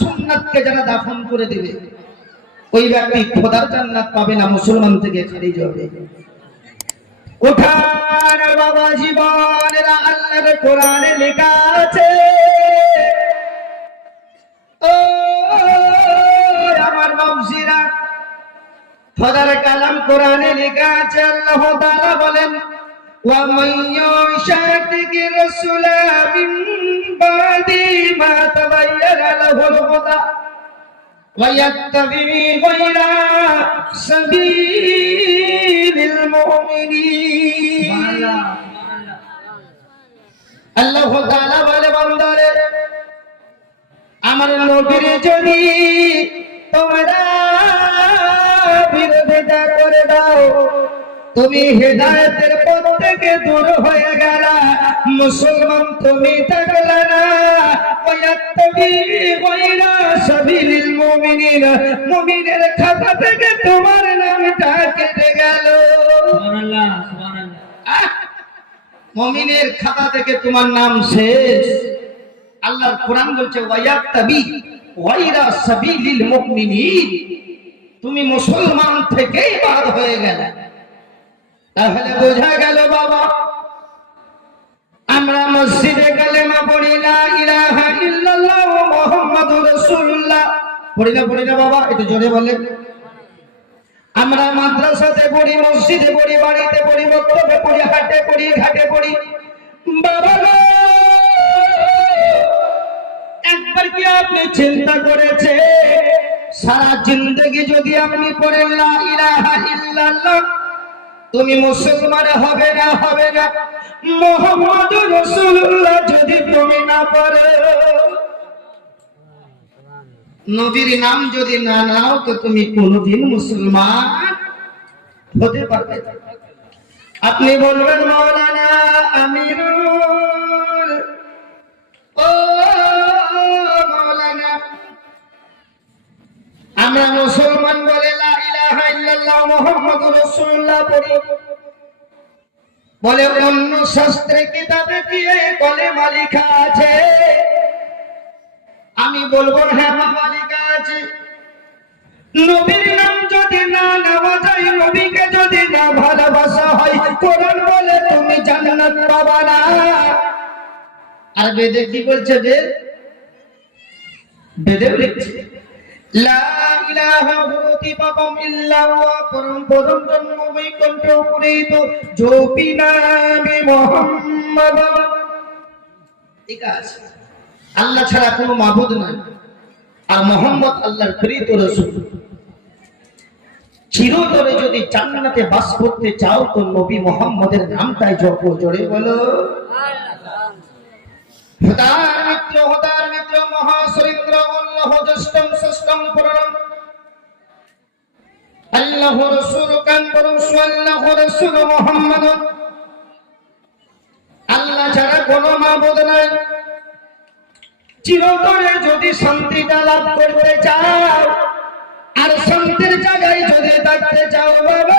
সুন্নাতকে যারা দাফন করে দেবে ওই ব্যক্তি খোদার জান্নাত পাবে না, মুসলমান থেকে খারিজ হবে। ওঠার বাবা জীবনেরা আল্লাহর কোরআনে লেখা আছে, ও আমার বাবজিরা, খোদার কালাম কোরআনে লেখা আছে। আল্লাহ তাআলা বলেন, ওয়া মান ইউশাকিকি রাসূলা মিন বাদি মা তাবায়্যানা লাহুল হুদা ওয়া ইয়াত্তাবি গায়রা সাবিলিল মুমিনিন। আল্লাহ তাআলা বলে, বান্দারে আমার নবীর যদি তোমরা বিরোধিতা করে দাও, তুমি হেদায়েতের পথ থেকে দূর হয়ে গেলা, মুসলমান তুমি থাকলে না। ওয়ায়াত্তাবি গায়রা সাবিলিল মুমিনিন, মুমিনের খাতা থেকে তোমার নামটা কেটে গেল। সুবহানাল্লাহ, সুবহানাল্লাহ। মুমিনের খাতা থেকে তোমার নাম শেষ। আল্লাহর কোরআন বলছে, ওয়ায়াত্তাবি গায়রা সাবিলিল মুমিনিন, তুমি মুসলমান থেকেই বাদ হয়ে গেলে। তাহলে বোঝা গেল বাবা, আমরা মসজিদে কালেমা পড়ি, লা ইলাহা ইল্লাল্লাহ মুহাম্মাদুর রাসূলুল্লাহ পড়ি না বাবা, একটু জোরে বলেন। আমরা মাদ্রাসাতে পড়ি, মসজিদে পড়ি, বাড়িতে পড়ি, বক্তব্যে পড়ি, হাটে পড়ি, ঘাটে পড়ি। বাবা গো, একবার কি আপনি চিন্তা করেছে সারা জিন্দেগি যদি আপনি পড়েন লা ইলাহা ইল্লাল্লাহ, তুমি মুসলমান হবে না, হবে না। মুহাম্মাদুর রাসূলুল্লাহ যদি তুমি না পড়ো, নবীর নাম যদি না নাও, তো তুমি কোনোদিন মুসলমান হতে পারবে না। আপনি বলবেন, মাওলানা আমিরুল, ও মাওলানা, আমরা মুসলমান বলে লা ইলাহা ইল্লাল্লাহ মুহাম্মাদুর রাসূলুল্লাহ পড়ি, বলে অন্য শাস্ত্রে কিতাবে কি এই কলেমা লেখা আছে? আমি বলবো, হ্যাঁ বাবা লেখা আছে। নবীর নাম যদি না নেওয়া যায়, নবীকে যদি না ভালোবাসা হয়, কোরআন বলে তুমি জান্নাত পাবা না। আর বেদে কি বলছে? বেদে লিখছে, লা ইলাহা প্রতিপাদম ইল্লাল্লাহ, পরম পদম জন্ম বৈকুণ্ঠ পুরীত জোপি নামে মুহাম্মদ। ঠিক আছে, আল্লাহ ছাড়া কোনো মাবুদ নাই, আর মুহাম্মদ আল্লাহর প্রিয় রাসূল। চিরতরে যদি জান্নাতে বাস করতে চাও, তো নবী মুহাম্মদের নামটাই জপো। জোরে বলো, হদার মিত্র মহাসরিন্দ্র আল্লাহ জ্যেষ্ঠম ষষ্ঠম পুরাণম আল্লাহ রাসূল কান বরুস আল্লাহ রাসূল মুহাম্মদ। আল্লাহ ছাড়া কোনো মাবুদ নাই। চিরতরে যদি শান্তিটা লাভ করতে চাও, আর শান্তির জায়গায় যদি থাকতে চাও, বাবা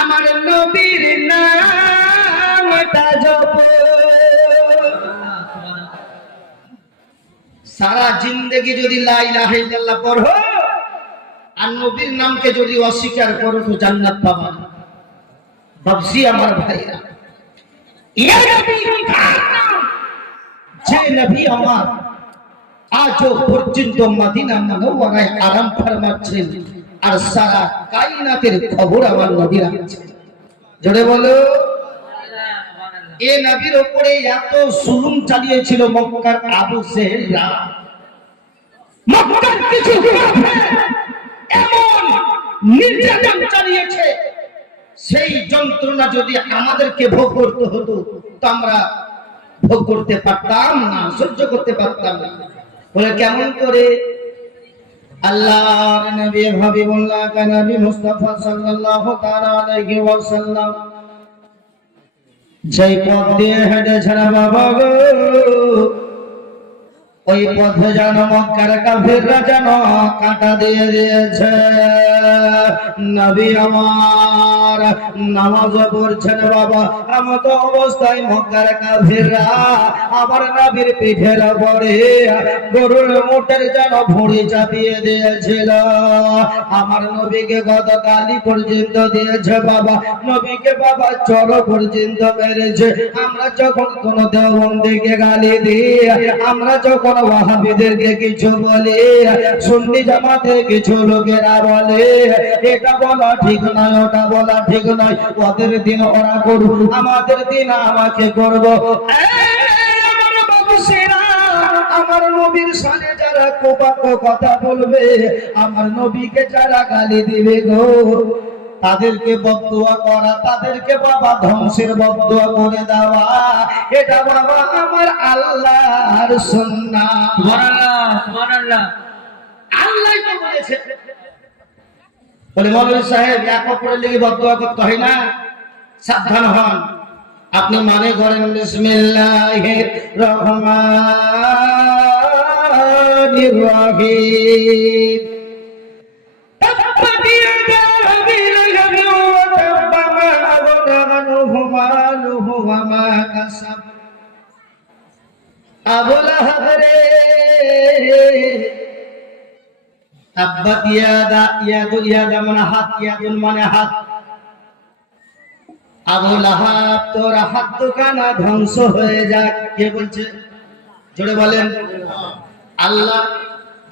আমার নবীর নামটা জপো। সারা জিন্দেগি যদি লা ইলাহা ইল্লাল্লাহ পড়ো, আর নবীর নামকে যদি অস্বীকার করো, তো জান্নাত পাবা না। বাবজি আমার ভাইরা, ইয়া নবী যে নবী আমার আজও পর্যন্ত মদিনা মুনাওয়ারায় আরাম ফরমাচ্ছেন, আর সারা কায়নাতের খবর আমার নবী রাখছেন। জোরে বলো, এ নবীর উপরে এত জুলুম চালিয়েছিল মক্কার আবু জেহেলরা, মক্কার কিছু কাফের এমন নির্যাতন চালিয়েছে, সেই যন্ত্রণা যদি আমাদেরকে ভোগ করতে হতো, তো আমরা ভোগ করতে পারতাম না, সহ্য করতে পারতাম না। বলে কেমন করে? আল্লাহর নবী হাবিবুল্লাহ নবী মুস্তাফা সাল্লাল্লাহু তাআলা আলাইহি ওয়াসাল্লাম যেই পথ দিয়ে হেঁটেছেন বাবা গো, ওই পথে যেন মক্কার কাফিররা যেন কাঁটা দিয়ে দিয়েছে। নবী আমার নামাজ পড়ছেন বাবা, এমত অবস্থায় মক্কার কাফিররা আমার নবীর পিঠের উপরে গরুর মোটের যেন ভুঁড়ি চাপিয়ে দিয়েছিল। আমার নবীকে কত গালি পর্যন্ত দিয়েছে বাবা, নবীকে বাবা চর পর্যন্ত মেরেছে। আমরা যখন কোন দেওবন্দিকে গালি দিই, আমরা যখন ওয়াহাবীদেরকে কিছু বলে, সুন্নি জামাতের কিছু লোকেরা বলে এটা বলা ঠিক নয়, ওটা বলা ঠিক নয়, ওদের দিন ওরা করুক, আমাদের দিন আমাকে করব। আমার বাবুসেরা, আমার নবীর সামনে যারা কোপাকো কথা বলবে, আমার নবীকে যারা গালি দিবে গো, তাদেরকে বদদুয়া করা, তাদেরকে বাবা ধ্বংসের বদদুয়া করে দেওয়া, এটা বাবা আমার আল্লাহর সুন্নাহ। সুবহানাল্লাহ, সুবহানাল্লাহ। আল্লাহই তো বলেছে। বলে মৌলভী সাহেব এক অপরের লেগে বদদুয়া করতে হয় না, সাবধান হন। আপনি মানে করেন বিসমিল্লাহির রহমানির রহিম, আবু লাহাব রে, তাব্বাত ইয়াদা, ইয়াদা মানে হাত, ইয়াদুন মানে হাত। আবু লাহাব তোর হাত দুখানা ধ্বংস হয়ে যাক। কে বলছে? জোরে বলেন। আল্লাহ।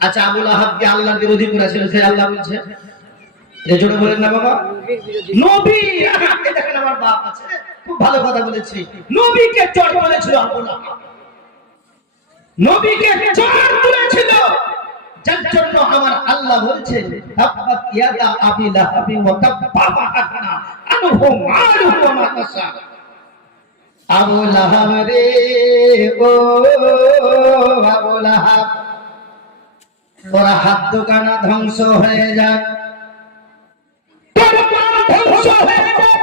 আচ্ছা, আবু লাহাব কি আল্লাহর বিরোধী করেছিল? সে আল্লাহ বলছে, জোরে বলেন না বাবা। নবী, দেখেন আমার বাপ আছে, খুব ভালো কথা বলেছি। নবীকে চট বলেছিল আবু লাহাব, নবীকে চট তুলেছিল, যার জন্য আমার আল্লাহ বলছে তাব্বাত ইয়াদা আবি লাহাবি ওয়া তাব্বা মা আগনা আনহু মালুহু ওয়া মা কাসাব। আবু লাহাব রে, ও আবু লাহাব, তোর হাত দুখানা ধ্বংস হয়ে যাক, তোর প্রাণ ধ্বংস হয়ে যাক,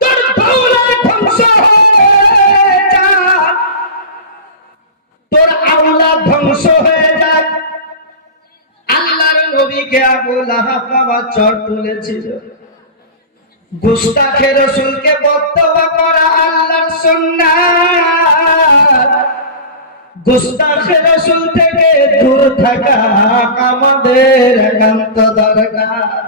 তোর দৌলত ধ্বংস হয়ে যাক, তোর আওলাদ ধ্বংস হয়ে যাক। আল্লাহর নবীকে আবু লাহাব বাবা চট তুলেছিল। গুস্তাখে রাসূলকে বদদুয়া করা আল্লাহর সুন্নাত, গুস্তাখে রাসূল থেকে দূর থাকা আমাদের একান্ত দরকার।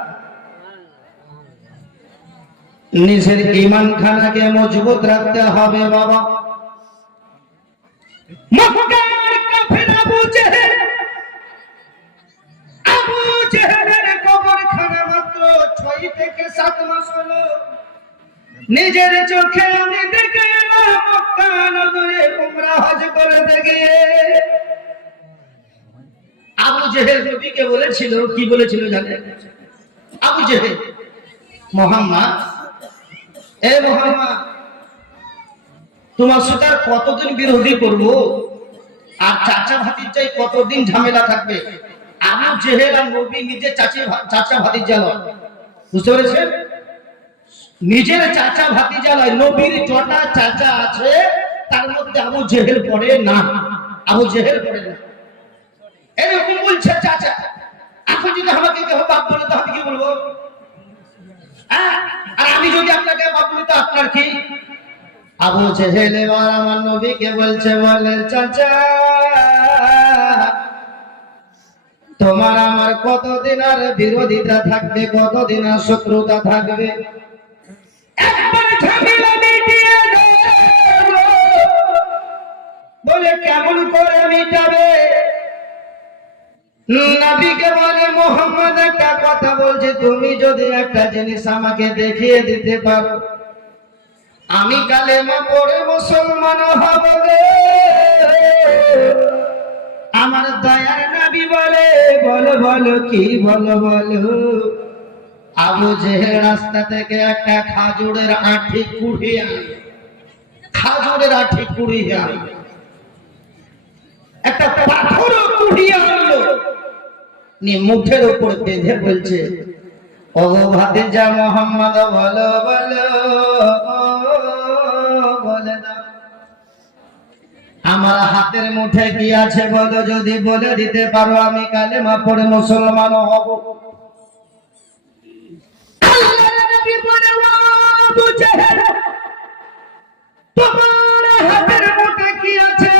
নিজের ঈমান খানাকে মজবুত রাখতে হবে বাবা। মক্কার কাফির আবু জেহেল, আবু জেহেলের কবরখানা মাত্র 6 থেকে 7 মাস হলো। নিজের চোখে আমি দেখে এলাম মক্কা নগরে উমরা হজ করতে গিয়ে। আবু জেহেল নবীকে বলেছিল, কি বলেছিল জানেন? আবু জেহেল, মুহাম্মদ, এ মুহাম্মদ, তোমার সাথে কতদিন বিরোধী করব, আর চাচা ভাতিজাই কতদিন ঝামেলা থাকবে? আবু জেহেল আর নবী নিজে চাচা ভাতিজা লয়, বুঝতে পেরেছেন? নিজের চাচা ভাতিজা লয়, নবীর যটা চাচা আছে তার মধ্যে আবু জেহেল পড়ে না, আবু জেহেল পড়ে না। এরকম বলছে চাচা। এখন যদি আমাকে কেউ বাপ বলে তো আমি কি বলবো? আর আমি যদি আপনাকে বাপ বলি তো আপনার কি? আবু জেহেল এবার আমার নবীকে বলছে, বলে চাচা তোমার আমার কতদিন আর বিরোধিতা থাকবে, কতদিন আর শত্রুতা থাকবে? বলে কেমন করে মিটাবে? নবীকে বলে, মুহাম্মদ একটা কথা বলছে, তুমি যদি একটা জিনিস আমাকে দেখিয়ে দিতে পারো, আমি কালেমা পড়ে মুসলমান হব গে। আমার দয়ার নবী বলে, বলো বলো কি বলো বলো। আবু জেহেল রাস্তা থেকে একটা খাজুরের আঁটি কুড়িয়ে আনলো, খাজুরের আঁটি কুড়িয়ে আনলো, একটা পাথরও কুড়িয়ে আনলো, নিয়ে মুখের উপর বেঁধে বলছে, ও ভাতিজা মুহাম্মদ বলো বলো, বলে দাও আমার হাতের মুঠে কি আছে বলো, যদি বলে দিতে পারো আমি কালেমা পড়ে মুসলমান হব। আল্লাহর নবী বলে, আবু জেহেল, তোমার হাতের মুঠে কি আছে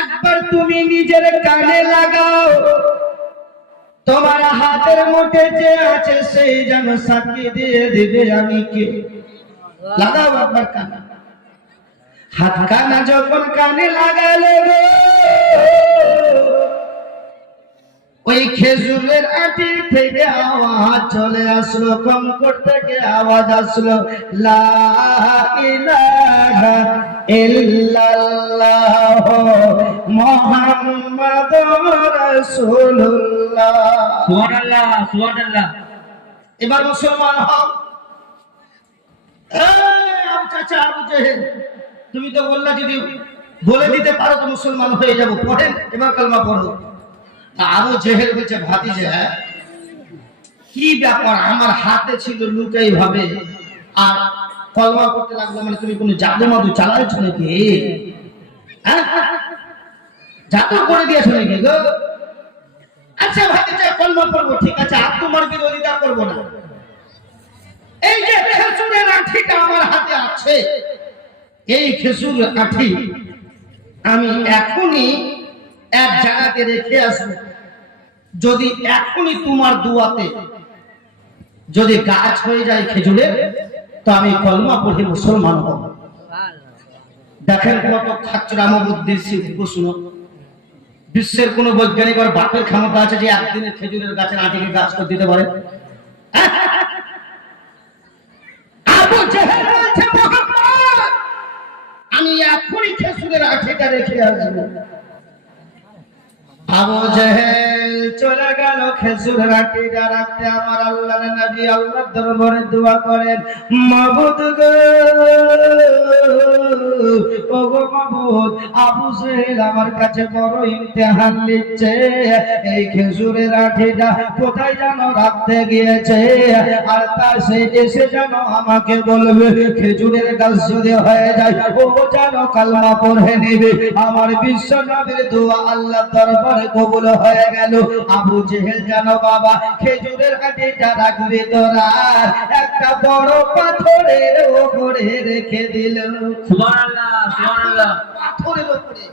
একবার তুমি নিজের কানে লাগাও। তোমার হাতের মুঠে যে আছে সেই যেন সাক্ষী দিয়ে দিবে আমি কে। লাগাও একবার কানে। হাত কানা যখন কানে লাগালে গো, ওই খেজুরের আটি থেকে আওয়াজ চলে আসলো, কঙ্কর থেকে আওয়াজ আসলো, লা ইলাহা ইল্লাল্লাহ মুহাম্মাদুর রাসূলুল্লাহ। সুবহানাল্লাহ, সুবহানাল্লাহ। এবার মুসলমান হও। আবু চাচা, আবু জেহেল, তুমি তো বললা যদি বলে দিতে পারো তো মুসলমান হয়ে যাবো, পড়েন এবার কালমা পড়ো। আবু জেহেল বলছে, ভাতিজা কি ব্যাপার, আমার হাতে ছিল লুকাই ভাবে আর কলমা পড়তে লাগলো, মানে তুমি কোনো জাদু মাদু চালাইছো নাকি? জাদু করে দিয়েছো নাকি গো? আচ্ছা ভাতিজা কলমা পড়বো, ঠিক আছে, আর তোমার বিরোধিতা করবো না। এই যে খেজুরের আঠিটা আমার হাতে আছে, এই খেজুরের আঠি আমি এখনই এক জায়গাতে রেখে আসবো, যদি এখনই তোমার দুয়াতে যদি গাছ হয়ে যায় খেজুরের, তো আমি কলমা পড়ে মুসলমান হব। দেখেন কত খাচ্চরাম বুদ্ধি প্রশ্ন। বিশ্বের কোন বৈজ্ঞানিক আর বাপের ক্ষমতা আছে যে একদিনের খেজুরের গাছের আটিকে গাছ করে দিতে পারে? আবু জেহেল বলছে, মুহাম্মদ আমি এখনই খেজুরের আটিটা রেখে আসবো। আবু জেহেল চলে গেল খেজুরের আটিটা রাখতে। আমার আল্লাহর নবী আল্লাহর দরবারে দোয়া করেন, মাবুদ গো, ও গো মাবুদ, আবু জেহেল আমার কাছে বড় ইমতিহান নিচ্ছে। এই খেজুরের আটিটা কোথায় যেন রাখতে গিয়েছে, আর তা সে এসে যেন আমাকে বলবে খেজুরের গাছ যদি হয়ে যায় ও যেন কালমা পড়ে নেবে। আমার বিশ্ব নবীর দোয়া আল্লাহর দরবারে কবুল হয়ে গেল। আবু জেহেল যেন বাবা খেজুরের আটিটা রাখবে তোরা একটা বড় পাথরের উপরে রেখে দিল। সুবহানাল্লাহ, সুবহানাল্লাহ। পাথরের উপরে।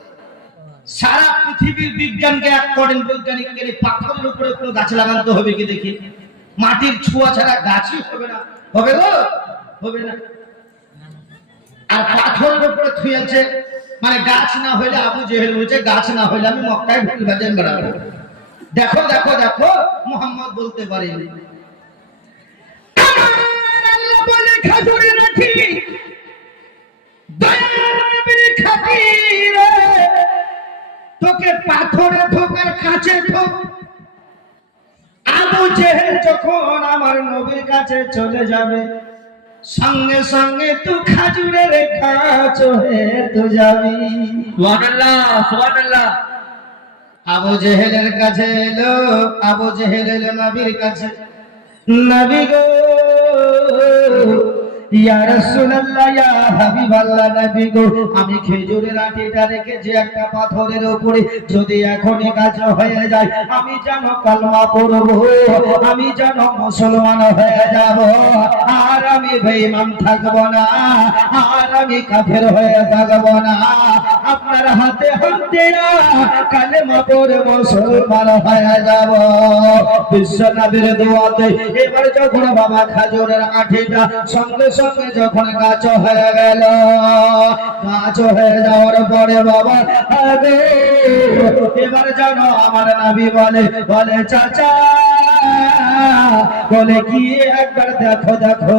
সারা পৃথিবীর বিজ্ঞানকে এক করেন বৈজ্ঞানিককে, পাথরের উপরে কোনো গাছ লাগাতে হবে কি দেখি? মাটির ছোঁয়া ছাড়া গাছই হবে না। হবে গো? হবে না। আর পাথরের উপরে থুয়েছে, মানে গাছ না হইলে আবু জেহেল বলছে গাছ না হইলে আমি মক্কায় ভুল ভাজেন বেড়াবো। দেখো দেখো দেখো, মুহাম্মদ বলতে পারেনি। আল্লাহ বলে খেজুরের আটি দয়ার নবীর খাতিরে তোকে পাথরে ঠোকার কাছে ঠোক। আবু জেহেল যখন আমার নবীর কাছে চলে যাবে, সঙ্গে সঙ্গে তুই খাজুরের গাছ হয়ে তো যাবি। সুবহানাল্লাহ, সুবহানাল্লাহ। আবু জেহেলের কাছে এলো, আবু জেহেল এলো নবীর কাছে, নবী গো, ইয়া রাসূলুল্লাহ, ইয়া হাবিবাল্লাহ, নবী গো, আমি খেজুরের আটিটা রেখেছি একটা পাথরের উপরে, যদি এখনই গাছ হয়ে যায় আমি যেন কালমা পড়ব, আমি যেন মুসলমান হয়ে যাব, আর আমি বেঈমান থাকব না, আর আমি কাফের হয়ে থাকব না। আপনার হাতে হাত দিয়া কালেমা পড়ে মুসলমান হয়ে যাব বিশ্ব নবীর দোয়াতে। এবার যখন বাবা খেজুরের আটিটা সঙ্গে সঙ্গে যখন গাছ হয়ে গেল, গাছ হয়ে যাওয়ার পরে বাবা এবার জানো আমার নবী বলে, বলে চাচা, বলে কি একবার দেখো দেখো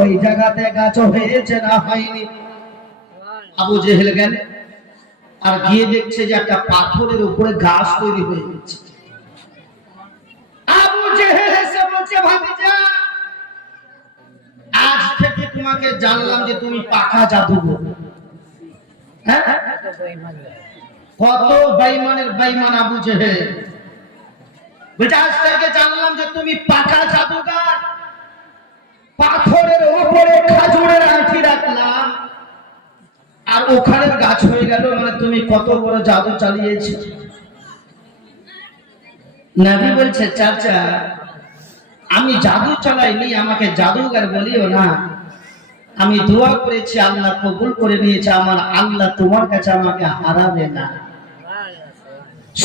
ওই জায়গাতে গাছ হয়েছে না হয়নি। আবু জেহেল গেল আর গিয়ে দেখছে যে একটা পাথরের উপরে গাছ তৈরি হয়ে গেছে। আবু জেহেল এসে বলছে, ভাতিজা আজ থেকে তোমাকে জানলাম যে তুমি পাকা জাদুঘর। হ্যাঁ, কত বেঈমানের বেঈমান আবু জেহেল। বেটা আজ থেকে জানলাম যে তুমি পাকা জাদুঘর। পাথরের উপরে খাজুরের আঁটি রাখলাম আর ওখানে গাছ হয়ে গেল, মানে তুমি কত বড় জাদু চালিয়েছো। নবী বলছে, চাচা আমি জাদু চালাইনি, আমাকে জাদুঘর বলিও না। আমি দোয়া করেছি, আল্লাহ কবুল করে নিয়েছে। আমার আল্লাহ তোমার কাছে আমাকে হারাবে না,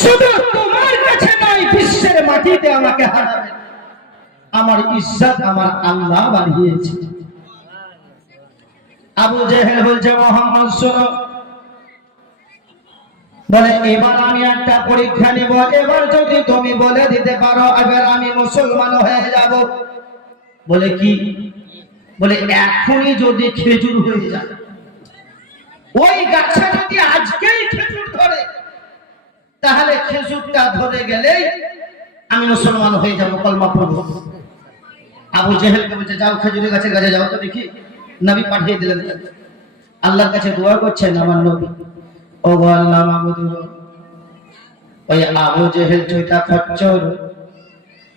শুধু তোমার কাছে নয়, বিশ্বের মাটিতে আমাকে হারাবে না। আমার ইজ্জত আমার আল্লাহ বাড়িয়েছে। আবু জেহেল বলছে, মোহাম্মদ শোনো, বলে এবার আমি একটা পরীক্ষা নিব, এবার যদি তুমি বলে দিতে পারো এবার আমি মুসলমান হয়ে যাব। বলে কি? বলে এখনই যদি খেজুর হয়ে যায়, ওই গাছে যদি আজকেই খেজুর ধরে, তাহলে খেজুরটা ধরে গেলেই আমি মুসলমান হয়ে যাব, কলমা পড়ব। আবু জেহেলকে বলছে, যাও খেজুরের গাছের কাছে যাও তো দেখি। নবী পাঠিয়ে দিলেন, আল্লাহর কাছে দোয়া করছেন আমার নবী, ও গো আল্লাহ মাবুদ, ওই আবু জেহেল চৈতা খচ্চর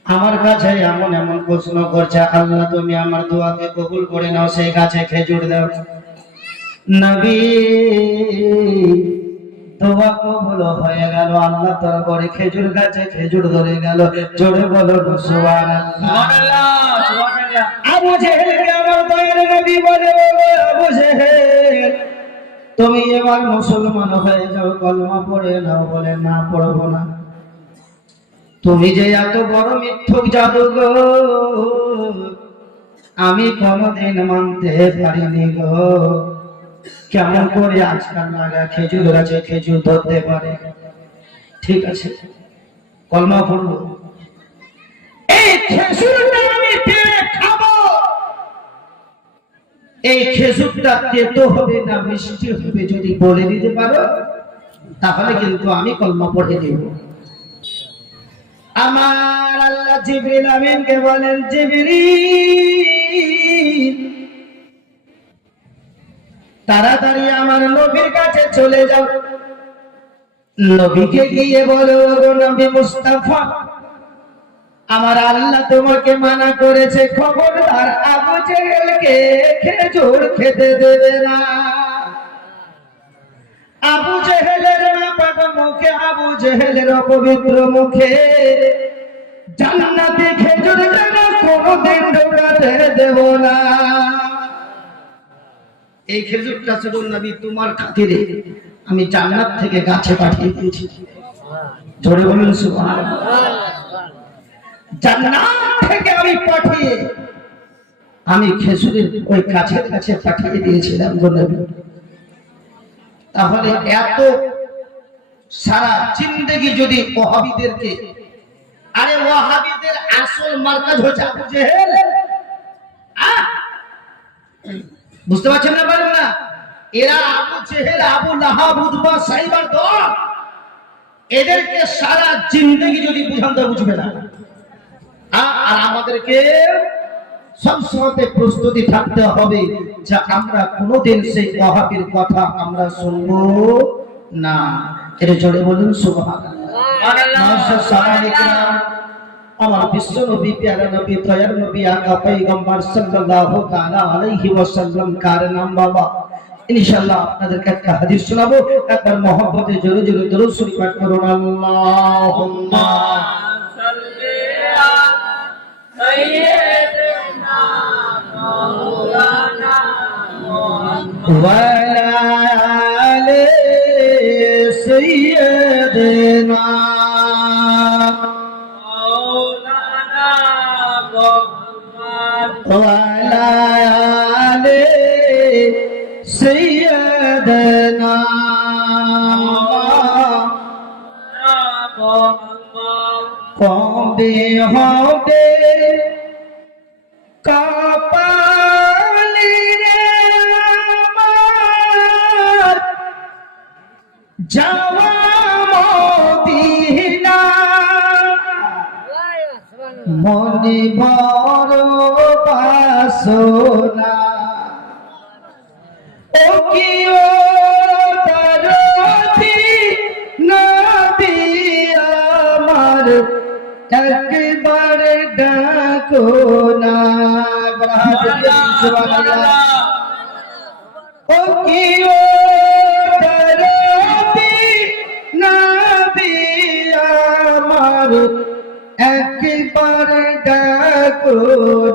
আমার কাছে এমন এমন প্রশ্ন করছে, আল্লাহ তুমি আমার দোয়াকে কবুল করে নাও, সেই গাছে খেজুর দাও। নবী দোয়া কবুল হয়ে গেল, আল্লাহ তার করে খেজুর গাছে খেজুর ধরে গেল। জোরে বলো সুবহানাল্লাহ। আবু জেহেলকে আমার দয়ার নবী বলে, আবু জেহেল তুমি এবার মুসলমান হয়ে যাও, কলমা পড়ে নাও। বলে না, পড়বো না। তুমি যে এত বড় মিথ্যুক জাদুঘর, আমি কোনদিন মানতে পারিনি গো। কেমন করে আজকাল লাগা খেজুর গাছে খেজুর ধরতে পারে? ঠিক আছে, কলমা পড়বো। এই খেজুরটা আমি পেড়ে খাবো। এই খেজুরটা তেতো হবে না মিষ্টি হবে যদি বলে দিতে পারো, তাহলে কিন্তু আমি কলমা পড়ে দেব। আমার আল্লাহ জিবরিল আমিনকে বলেন, জিবরিল তাড়াতাড়ি আমার নবীর কাছে চলে যাও। নবীকে গিয়ে বলো, ওগো নবী মুস্তাফা, আমার আল্লাহ তোমাকে মানা করেছে, খবরদার আবু জেহেলকে খেজুর খেতে দেবে না। আবু জেহেলের নাপাক মুখে, আবু জেহেলের অপবিত্র মুখে জান্নাতে খেজুর যেন কোনদিন ঢোকাতে দেব না। এই খেজুরটা শুধু নবী তোমার খাতিরে আমি জান্নাত থেকে গাছে পাঠিয়ে দিয়েছি। জোরে বলুন সুবহানাল্লাহ। জান্নাত থেকে আমি পাঠিয়ে আমি খেজুরের ওই গাছের কাছে পাঠিয়ে দিয়েছিলাম গো নবী। তাহলে এত সারা জিন্দেগি যদি ওয়াহাবিদেরকে, আরে ওয়াহাবিদের আসল মার্কাজ হচ্ছে আবু জেহেল, বুঝতে পারছেন না? বলেন না, এরা আবু জেহেল, আবু লাহাব, উতবা, সাইবার দল, এদেরকে সারা জিন্দেগি যদি বুঝান তো বুঝবে না। আর আমাদেরকে সবসময় প্রস্তুতি থাকতে হবে যে আমরা কোনোদিন সেই ওয়াহাবির কথা আমরা শুনবো না। এটা জোরে বলুন সুবহানাল্লাহ। আমার বিশ্ব নবী, প্যারা নবী, দয়ার নবী, আকা পয়গম্বর সাল্লাল্লাহু তাআলা আলাইহি ওয়াসাল্লাম কার নাম বাবা। ইনশাআল্লাহ আপনাদেরকে একটা হাদিস শোনাবো, একবার মহব্বতে জোরে জোরে দরুদ শরীফ পাঠ করুন। আল্লাহুম্মা সাল্লি আলা সাইয়্যিদিনা মাওলানা মুহাম্মদ ওয়া আলা আলি সাইয়্যিদিনা وعلى آل سيدنا কবে হবে কপালে রে আমার যাওয়া মদিনা, মনে বড় বাসনা, ও কি ও দরদি নবী আমার একবার ডাকো না। সুবহানাল্লাহ। ও কি ও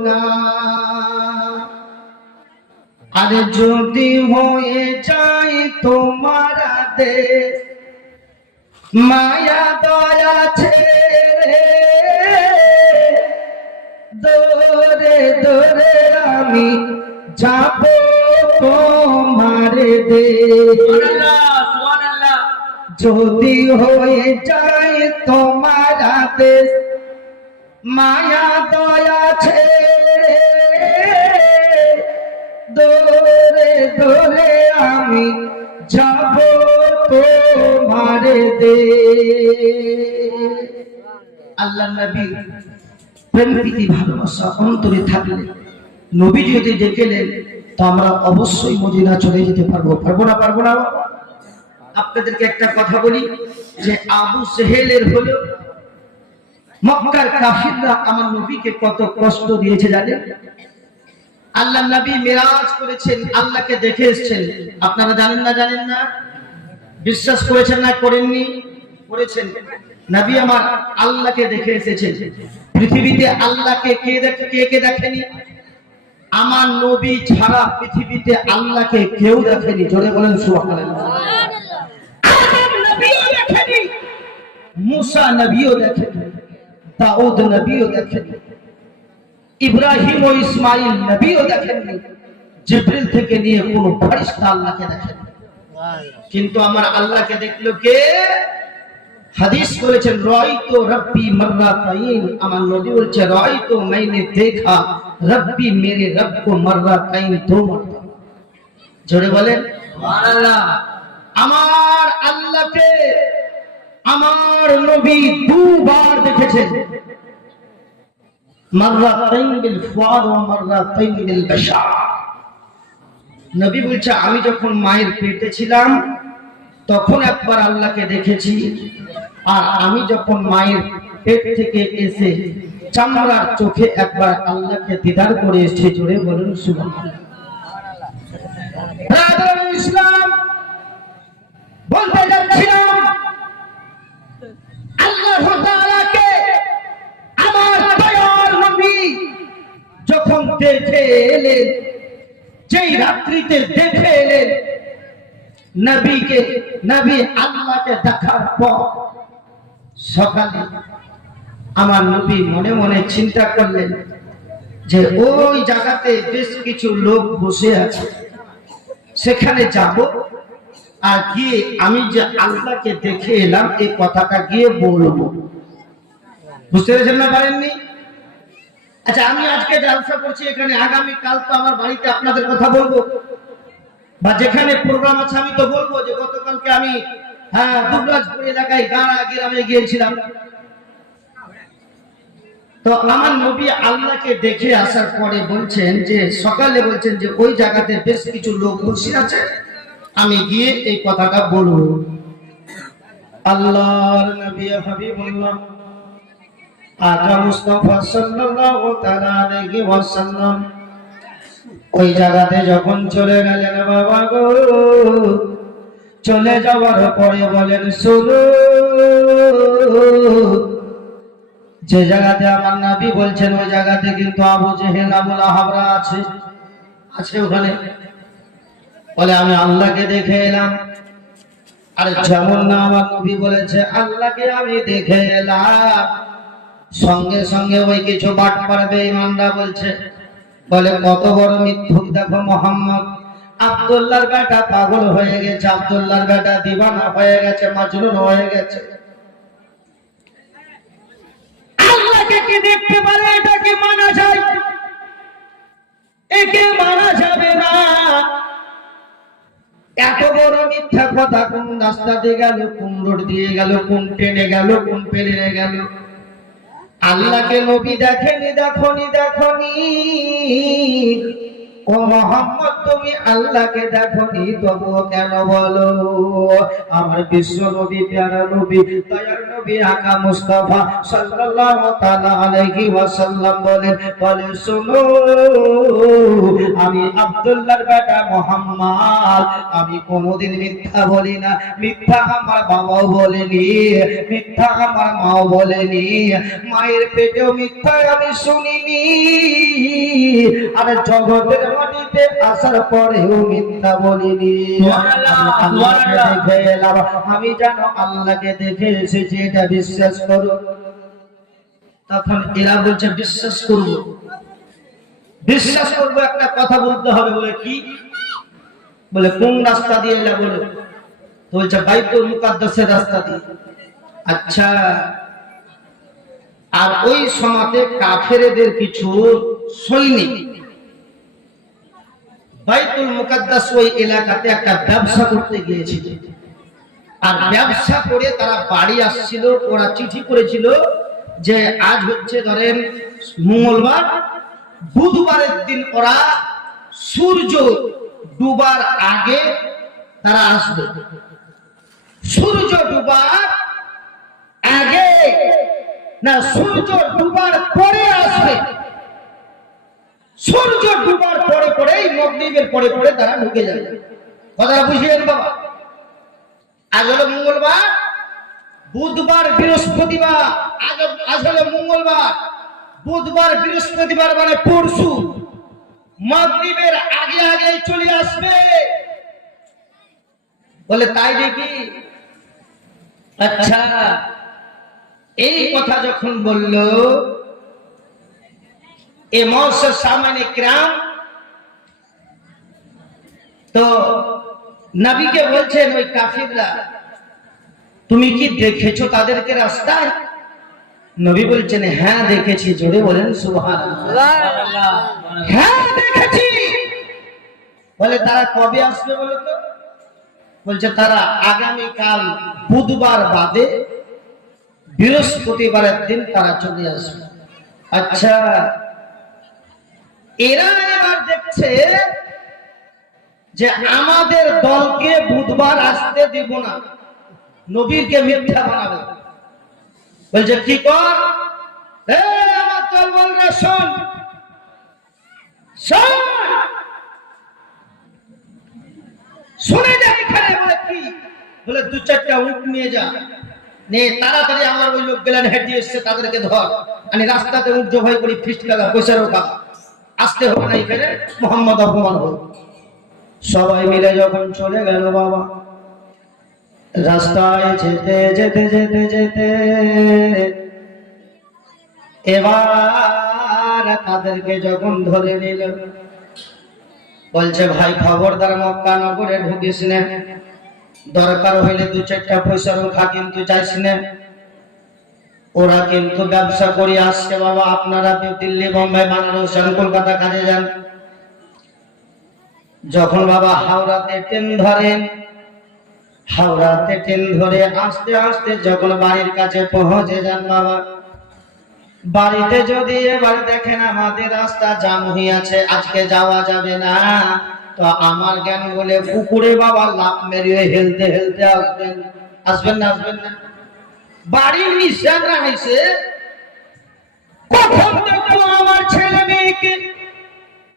না। আর যদি হয়ে যায় তোমার আদেশ, মায়া দয়া ছেড়ে দৌড়ে দৌড়ে আমি যাব তোমার দেশ। যদি হয়ে যায় তোমার আদেশ, মায়া দয়া ছেড়ে দৌড়ে দৌড়ে আমি যাব তোমার দেশ। আল্লাহ নবী প্রেম প্রীতি ভালোবাসা অন্তরে থাকলে নবী যদি ডেকেলেন তো আমরা অবশ্যই মদিনা চলে যেতে পারবো। পারবো না? পারবো না? আপনাদেরকে একটা কথা বলি যে আবু সেহেলের হলো মক্কার কাফিররা আমার নবীকে কত কষ্ট দিয়েছে জানেন? আল্লাহ নবী মেরাজ করেছেন, আল্লাহকে দেখে এসেছেন। আপনারা জানেন না? জানেন না? বিশ্বাস করেছেন না? করেননি? করেছেন। নবী আমার আল্লাহকে দেখে এসেছেন। পৃথিবীতে আল্লাহকে কে দেখেনি? আমার নবী ছাড়া পৃথিবীতে আল্লাহকে কেউ দেখেনি। জোরে বলেন সুবহানাল্লাহ। আদম নবীও দেখেনি, মুসা নবীও দেখেনি, দাউদ নবীও দেখেনি, ইব্রাহিম ও ইসমাইল নবীও দেখেননি, জিবরিল থেকে নিয়ে কোনো ফেরেশতা আল্লাহকে দেখেনি। কিন্তু আমার আল্লাহকে দেখলো কে? হাদিস বলেছেন রাইতু রব্বি মাররাতাইন। আমার নবী বলছে রাইতু मैंने देखा रब्बी मेरे रब को मर्राताइन दो मरतবা। জোরে বলেন সুবহানাল্লাহ। আমার আল্লাহকে আমার নবী দুবার দেখেছেন, মাররাতাইন বিল ফুআদ ওয়া মাররাতাইন বিল বাশার। নবী বলছে আমি যখন মায়ের পেটে ছিলাম তখন একবার আল্লাহকে দেখেছি, আর আমি যখন মায়ের পেট থেকে এসে চামড়ার চোখে একবার আল্লাহকে দিদার করে এসেছি। জোরে বলুন সুবহানাল্লাহ। ব্রাদার ইসলাম, বলতে যাচ্ছিলাম আল্লাহ তাআলাকে আমার দয়ার নবী যখন দেখে এলেন, যেই রাত্রিতে দেখে এলেন নবীকে, নবী আল্লাহকে দেখার পর সকালে আমার নবী মনে মনে চিন্তা করলেন যে ওই জায়গাতে বেশ কিছু লোক বসে আছে, সেখানে যাব আর গিয়ে আমি যে আল্লাহকে দেখে এলাম এই কথাটা গিয়ে বলবো। বুঝতে পেরেছেন না? পারেননি? আচ্ছা, আমি আজকে জালসা করছি এখানে, আগামী কাল তো আমার বাড়িতে আপনাদের কথা বলবো, বা যেখানে প্রোগ্রাম আছে আমি তো বলবো যে গতকালকে আমি দুবরাজপুর এলাকায় গাড়া গ্রামে গিয়েছিলাম। তো আমার নবী আল্লাহকে দেখে আসার পরে বলছেন যে সকালে বলছেন যে ওই জায়গাতে বেশ কিছু লোক বসে আছে, আমি গিয়ে এই কথাটা বলবো। আল্লাহর নবী হাবিবুল্লাহ আকা মুস্তাফা সাল্লাল্লাহু তাআলা আলাইহি ওয়াসাল্লাম ওই জায়গাতে যখন চলে গেলেন, বাবা গো, চলে যাওয়ার পরে বলেন শুনো, যে জায়গাতে আমার নবী বলছেন ওই জায়গাতে কিন্তু আবু জেহেল আবু লাহাবরা আছে ওখানে। বলে আমি আল্লাহকে দেখে এলাম। আর যেমন না আমার নবী বলেছে আল্লাহকে আমি দেখে এলাম, সঙ্গে সঙ্গে ওই কিছু বাট পারবে ইমানরা বলছে, বলে কত বড় মিথ্যুক দেখো, মোহাম্মদ আব্দুল্লাহর বেটা পাগল হয়ে গেছে, আব্দুল্লাহর বেটা দিওয়ানা হয়ে গেছে, মাজনুন হয়ে গেছে। আল্লাহকে কি দেখতে পারে? এটা কি মানা যায়? একে মানা যাবে না। এত বড় মিথ্যা কথা কোন রাস্তা দিয়ে গেল, কোন রোড দিয়ে গেল, কোন ট্রেনে গেল, কোন প্লেনে গেল? আল্লাহকে নবী দেখেনি, দেখনি ও মোহাম্মদ তুমি আল্লাহকে দেখোনি তবুও কেন বলো? আমার বিশ্ব নবী প্যারা নবী দয়ার নবী আকা মুস্তাফা সাল্লাল্লাহু তাআলা আলাইহি ওয়াসাল্লাম বলে শোনো, আমি আব্দুল্লাহর বেটা মুহাম্মদ, আমি কোনোদিন মিথ্যা বলি না। মিথ্যা আমার বাবাও বলেনি, মিথ্যা আমার মাও বলেনি, মায়ের পেটেও মিথ্যা আমি শুনিনি, আর জগতের মাটিতে আসার পরেও মিথ্যা বলিনি। আমি জানো আল্লাহকে দেখে এসেছি, এটা বিশ্বাস করো। তখন এরা বলছে বিশ্বাস করব, বিশ্বাস করবো, একটা কথা বলতে হবে। বলে কি? বলে কোন রাস্তা দিয়ে এলা? বলে বলছে বাইতুল মুকাদ্দাসের রাস্তা দিয়ে। আচ্ছা, আর ওই সমাজে কাফেরদের কিছু সৈনিক বাইতুল মুকাদ্দাস ওই এলাকাতে একটা ব্যবসা করতে গিয়েছিল, আর ব্যবসা করে তারা বাড়ি আসছিল। ওরা চিঠি করেছিল যে আজ হচ্ছে ধরেন মঙ্গলবার, বুধবারের দিন ওরা সূর্য ডুবার আগে তারা আসবে, সূর্য ডুবার আগে না, সূর্য ডুবার পরে আসবে। সূর্য ডুবার পরে পরেই মাগরিবের পরে পরে তারা ঢুকে যাবে। কথাটা বুঝিয়েন বাবা। আজ হলো মঙ্গলবার, বুধবার বৃহস্পতিবার, আজ হলো মঙ্গলবার, বুধবার বৃহস্পতিবার মানে পরশু মাগরিবের আগে আগে চলে আসবে। বলে তাই দেখি। আচ্ছা, এই কথা যখন বলল এ মৌসুম সামান্য গ্রাম, তো নবীকে বলছেন ওই কাফিররা, তুমি কি দেখেছো তাদেরকে রাস্তায়? নবী বলছেন হ্যাঁ দেখেছি। জোরে বলেন সুবহানাল্লাহ। হ্যাঁ দেখেছি। বলে তারা কবে আসবে বলো তো? বলছে তারা আগামীকাল বুধবার বাদে বৃহস্পতিবারের দিন তারা চলে আসবে। আচ্ছা, এরা এবার দেখছে যে আমাদের দলকে বুধবার আসতে দিব না, নবীরকে মিথ্যা বানাবে। বলছে কি কর, আমার দল বলবে শোন শোন, শুনে যা এখানে। বলে কি? বলে দু চারটা উট নিয়ে যা, নিয়ে তাড়াতাড়ি আমার ওই লোক গেলেন হেঁটে এসছে, তাদেরকে ধর, আমি রাস্তাতে উট জবাই করি, ফিস্ট লাগা পয়সারও কাজ, আসতে হবে না এখানে, মোহাম্মদ অপমান হল। সবাই মিলে যখন চলে গেল বাবা, রাস্তায় যেতে যেতে যেতে যেতে এবার তাদেরকে যখন ধরে নিল, বলছে ভাই খবরদার মক্কা নগরে ঢুকিস না, দরকার হইলে দু চারটা পয়সার খা, কিন্তু যাইস না। ওরা কিন্তু ব্যবসা করে আসছে বাবা, আপনারা দিল্লি বোম্বাই বানারস কলকাতা কাজে যান। যখন বাবা হাওড়াতে ট্রেন ধরেন, হাওড়াতে ট্রেন ধরে আস্তে আস্তে যখন বাড়ির কাছে পৌঁছে যান বাবা, বাড়িতে যদি এবার দেখেন আমাদের রাস্তা জাম হয়ে আছে, আজকে যাওয়া যাবে না, তো আমার জ্ঞান বলে পুকুরে বাবা লাফ মেরিয়ে হেলতে হেলতে আসবেন। আসবেন না? আসবেন না? বাড়ির নিঃশ্বাসরা হয়েছে, কখন দেখবো আমার ছেলে মেয়েকে,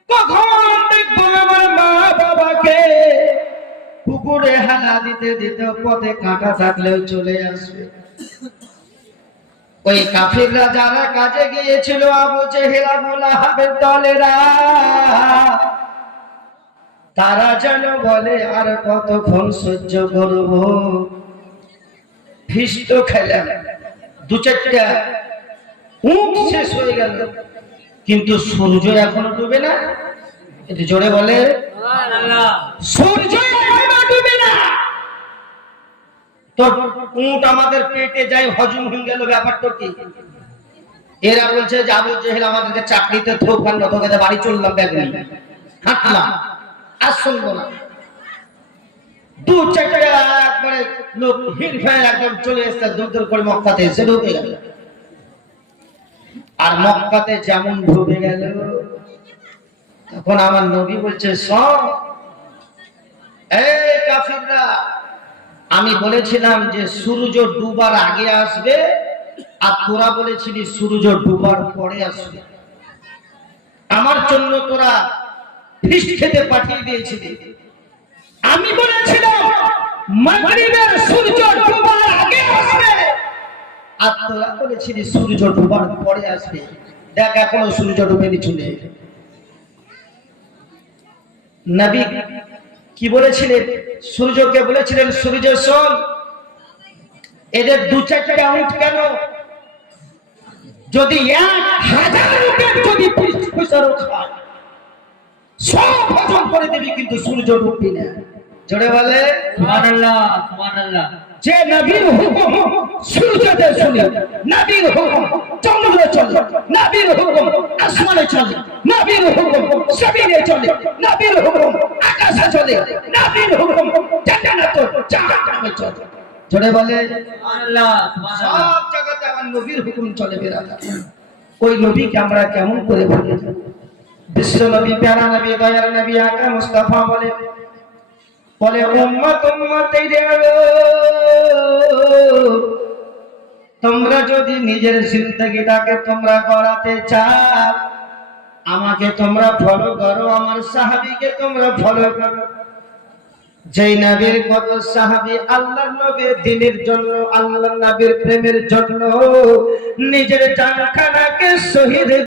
কখন দেখবো আমার মা বাবাকে, পুকুরে হানা দিতে দিতে পথে কাঁটা থাকলেও চলে আসবে। ওই কাফিররা যারা কাজে গিয়েছিল আবু জেহেল আবু লাহাবের দলেরা, তারা যেন বলে আর কতক্ষণ সহ্য করব, ফিস্ট খেলাম, দু চারটা উট শেষ হয়ে গেল, কিন্তু সূর্য এখনো ডুবে না। একটু জোরে বলে সূর্য এখনো ডুবে না। তো উট আমাদের পেটে যায়, হজম হয়ে গেল, ব্যাপারটা কি? এরা বলছে যে আবু জেহেল আমাদেরকে চাকরিতে থোকান, তোকে বাড়ি চললাম, ব্যাগ নিয়ে হাঁটলাম, আর শুনবো না। দু চারটা একবারে লোক হিড় ফেলে একদম চলে এসছে, দূর দূর করে মক্কাতে এসে ঢুকে গেল। আর মক্কাতে যেমন ঢুকে গেল, তখন আমার নবী বলছে, শোন এই কাফিররা, আমি বলেছিলাম যে সূর্য ডুবার আগে আসবে, আর তোরা বলেছিলি সূর্য ডুবার পরে আসবে। আমার জন্য তোরা ফিস্ট খেতে পাঠিয়ে দিয়েছিলি। আমি বলেছিলাম মাগরিবের সূর্য ডুবার আগে আসবে, আর তোরা বলেছিলি সূর্য ডুবার পরে আসবে। দেখ এখনো সূর্য ডুবেনি, চলে নবী কি বলেছিলেন? সূর্যকে বলেছিলেন, সূর্য শোন, এদের দু চারটা উঠ কেন, যদি 1000 উটের যদি পৃষ্ঠপোষক খায় সব হজম করে দিবি, কিন্তু সূর্য ডুববি না। জোরে বলে সুবহানাল্লাহ, সুবহানাল্লাহ। যে নবীর হুকুম সূর্যতে শুনে, নবীর হুকুম চন্দ্রে চলে, নবীর হুকুম আসমানে চলে, নবীর হুকুম জমিনে চলে, নবীর হুকুম আকাশে চলে, নবীর হুকুম জান্নাতে জাহান্নামে চলে। জোরে বলে সুবহানাল্লাহ, সুবহানাল্লাহ। সব জায়গাতে আমার নবীর হুকুম চলে বেরাদা। ওই নবীকে আমরা কেমন করে ভুলে যাব? বিশ্ব নবী, প্যারা নবী, দয়ার নবী, আকা মুস্তাফা বলে উম্মত তোমরা যদি নিজের জিন্দগিটাকে তোমরা গড়াতে চাও, আমাকে তোমরা ফলো করো, আমার সাহাবীকে তোমরা ফলো করো। যেই নবীর কত সাহাবী আল্লাহর নবীর দ্বীনের জন্য, আল্লাহর নবীর প্রেমের জন্য নিজের জানখানাকে শহীদ